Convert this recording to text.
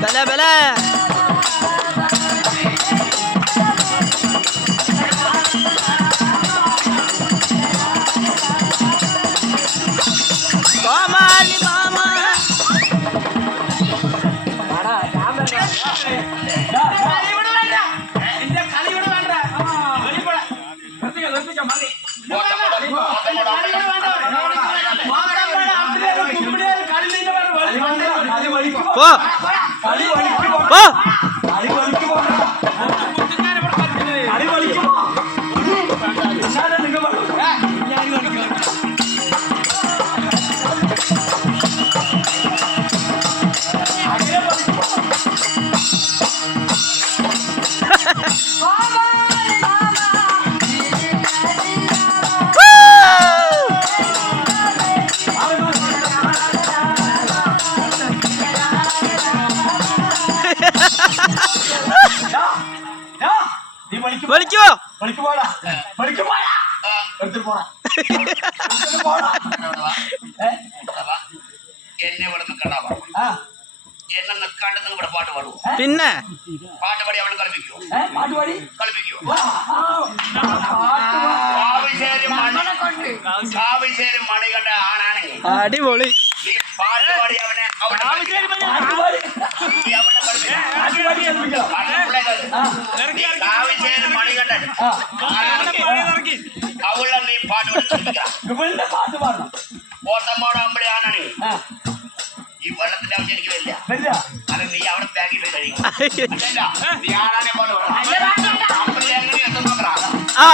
بلا بلا கோமாளி மாமா போ போ வலிக்குவோ வலிக்கு போடா வலிக்கு போடா எடுத்து போடா എന്നെ ഇവിടെ നിൽക്കണ്ടാ എന്നെ നിൽക്കാണ്ടെന്ന് ഇവിടെ പാട്ട് പാടുവോ പിന്നെ പാട്ട് പാടി അവള് കളിപ്പിക്കുവോ പാട്ട് പാടി കളിപ്പിക്കുവോ കാവശ്ശേരി മണി കണ്ട ആണാണെങ്കിൽ അടിപൊളി നീ പാട്ട് പാടി അവനെ കാവശ്ശേരി മണി കണ്ട അവളെ നീ പാട്ട് പാട്ട് പാടണം ഓട്ടമ്പാട് അമ്പടി ആണാണെങ്കിൽ ഈ വെള്ളത്തിന്റെ ആവശ്യം എനിക്ക് വരില്ല അത് നീ അവിടെ ബാഗിൽ പോയി കഴിയും നീ ആണാനെ പോലെ അമ്പടി എങ്ങനെ എത്തുന്ന ആ